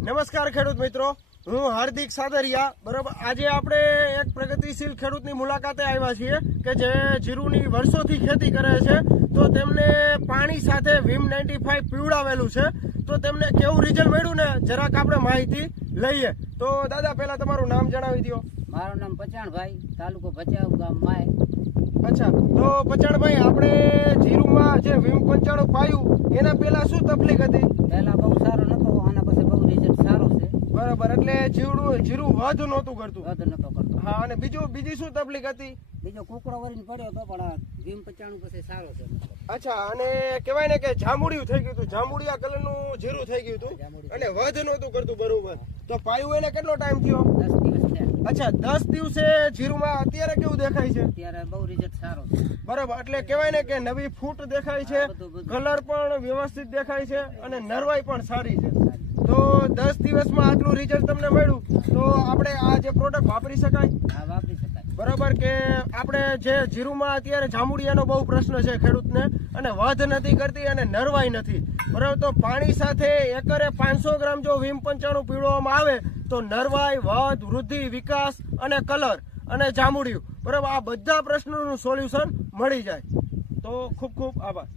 નમસ્કાર ખેડૂત મિત્રો, હું હાર્દિક સાદરિયા. બરાબર, આજે આપણે એક પ્રગતિશીલ ખેડૂતની મુલાકાતે આવ્યા છીએ કે જે જીરુની વર્ષોથી ખેતી કરે છે. તો તેમને પાણી સાથે વિમ 95 પીવડાવેલું છે. તો તેમને કેવું રિઝલ્ટ મળ્યું ને જરાક આપણે માહિતી લઈએ. તો દાદા, પહેલા તમારું નામ જણાવી દો. મારું નામ પચાણભાઈ, તાલુકો ભચાઉ, ગામ માય. અચ્છા, તો પચાણભાઈ, આપણે જીરુમાં જે વિમ 95 પાયું એના પહેલા શું તકલીફ હતી? પહેલા બહુ સારો નતો, આના પછી બહુ રિઝલ્ટ સારો છે. બરાબર, એટલે જીરું વધ નહોતું કરતું. વધ નતો કરતો. હા, અને બીજી શું તકલીફ હતી? બીજો કુકડો વરીને પડ્યો હતો, પણ વિમ 95 પછી સારો છે. અચ્છા, અને કહેવાય ને કે જાંબુડિયું થઈ ગયું હતું, જાંબુડિયા કલરનું જીરું થઈ ગયું હતું અને વધ નહોતું કરતું. બરોબર, તો પાયું એને કેટલો ટાઈમ થયો? 10 દિવસ થયા. અચ્છા, 10 દિવસે જીરુમાં અત્યારે કેવું દેખાય છે? અત્યારે બહુ રિઝલ્ટ સારો છે. બરાબર, એટલે કહેવાય ને કે નવી ફૂટ દેખાય છે, કલર પણ વ્યવસ્થિત દેખાય છે અને નરવાઈ પણ સારી છે. તો 10 દિવસમાં આટલું રિઝલ્ટ તમને મળ્યું, તો આપણે આ જે પ્રોડક્ટ વાપરી શકાય? હા, વાપરી શકાય. બરાબર, કે આપણે જે જીરુમાં અત્યારે જાંબુડિયાનો બહુ પ્રશ્ન છે ખેડૂતને, અને વધ નથી કરતી અને નરવાઈ નથી. બરાબર, તો પાણી સાથે એકરે 500 ગ્રામ જો વિમ 95 પીવડાવવામાં આવે તો નરવાઈ, વધ, વૃદ્ધિ, વિકાસ અને કલર અને જાંબુડિયું, બરાબર, આ બધા પ્રશ્નોનું સોલ્યુશન મળી જાય. તો ખૂબ ખૂબ આભાર.